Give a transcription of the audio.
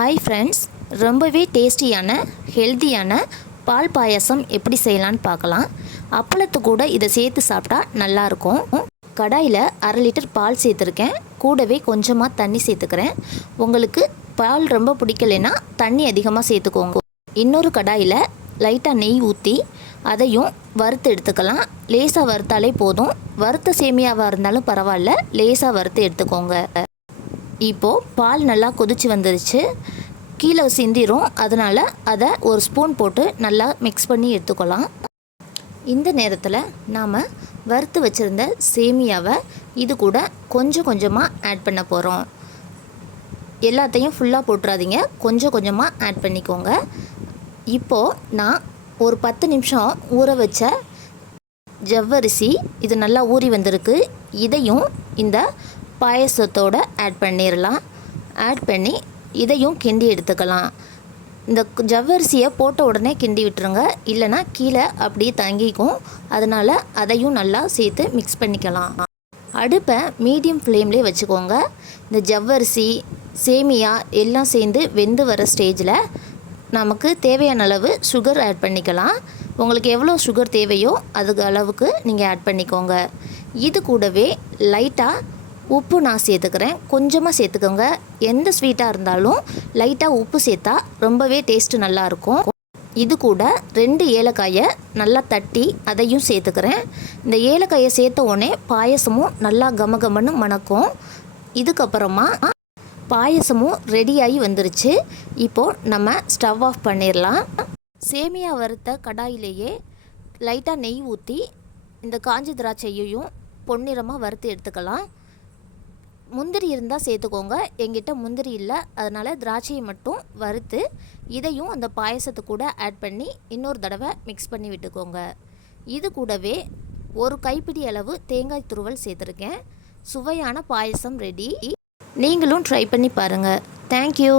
Hi friends, ரொம்பவே டேஸ்டியான ஹெல்த்தியான பால் பாயாசம் எப்படி செய்யலான்னு பார்க்கலாம். அப்பளத்து கூட இதை சேர்த்து சாப்பிட்டா நல்லாயிருக்கும். கடாயில் 1/2 லிட்டர் பால் சேர்த்துருக்கேன். கூடவே கொஞ்சமாக தண்ணி சேர்த்துக்கிறேன். உங்களுக்கு பால் ரொம்ப பிடிக்கலைன்னா தண்ணி அதிகமாக சேர்த்துக்கோங்க. இன்னொரு கடாயில் லைட்டாக நெய் ஊற்றி அதையும் வறுத்து எடுத்துக்கலாம். லேசாக வறுத்தாலே போதும். வறுத்த சேமியாவாக இருந்தாலும் பரவாயில்ல, லேசாக வறுத்து எடுத்துக்கோங்க. இப்போது பால் நல்லா கொதிச்சு வந்துருச்சு. கீழே சிந்திரும். அதனால் அதை ஒரு ஸ்பூன் போட்டு நல்லா மிக்ஸ் பண்ணி எடுத்துக்கலாம். இந்த நேரத்தில் நாம் வறுத்து வச்சுருந்த சேமியாவை இது கூட கொஞ்சம் கொஞ்சமாக ஆட் பண்ண போகிறோம். எல்லாத்தையும் ஃபுல்லாக போட்டுறாதீங்க, கொஞ்சம் கொஞ்சமாக ஆட் பண்ணிக்கோங்க. இப்போது நான் ஒரு 10 நிமிஷம் ஊற வச்ச ஜவ்வரிசி இது நல்லா ஊறி வந்திருக்கு. இதையும் இந்த பாயசத்தோடு ஆட் பண்ணிடலாம். ஆட் பண்ணி இதையும் கிண்டி எடுத்துக்கலாம். இந்த ஜவ்வரிசியை போட்ட உடனே கிண்டி விட்டுருங்க, இல்லைனா கீழே அப்படியே தங்கிக்கும். அதனால் அதையும் நல்லா சேர்த்து மிக்ஸ் பண்ணிக்கலாம். அடுப்பை மீடியம் ஃப்ளேம்லேயே வச்சுக்கோங்க. இந்த ஜவ்வரிசி சேமியா எல்லாம் சேர்ந்து வெந்து வர ஸ்டேஜில் நமக்கு தேவையான அளவு சுகர் ஆட் பண்ணிக்கலாம். உங்களுக்கு எவ்வளோ சுகர் தேவையோ அதுக்கு அளவுக்கு நீங்கள் ஆட் பண்ணிக்கோங்க. இது கூடவே லைட்டாக உப்பு நான் சேர்த்துக்கிறேன். கொஞ்சமாக சேர்த்துக்கோங்க. எந்த ஸ்வீட்டாக இருந்தாலும் லைட்டாக உப்பு சேர்த்தா ரொம்பவே டேஸ்ட்டு நல்லாயிருக்கும். இது கூட 2 ஏலக்காயை நல்லா தட்டி அதையும் சேர்த்துக்கிறேன். இந்த ஏலக்காயை சேர்த்த உடனே பாயசமும் நல்லா கமகமன்னு மணக்கும். இதுக்கப்புறமா பாயசமும் ரெடியாகி வந்துருச்சு. இப்போது நம்ம ஸ்டவ் ஆஃப் பண்ணிடலாம். சேமியா வறுத்த கடாயிலேயே லைட்டாக நெய் ஊற்றி இந்த காஞ்ச திராட்சையையும் பொன்னிறமாக வறுத்து எடுத்துக்கலாம். முந்திரி இருந்தால் சேர்த்துக்கோங்க. எங்கிட்ட முந்திரி இல்லை, அதனால் திராட்சையை மட்டும் வறுத்து இதையும் அந்த பாயசத்து கூட ஆட் பண்ணி இன்னொரு தடவை மிக்ஸ் பண்ணி விட்டுக்கோங்க. இது கூடவே ஒரு கைப்பிடி அளவு தேங்காய் துருவல் சேர்த்துருக்கேன். சுவையான பாயசம் ரெடி. நீங்களும் ட்ரை பண்ணி பாருங்கள். தேங்க்யூ.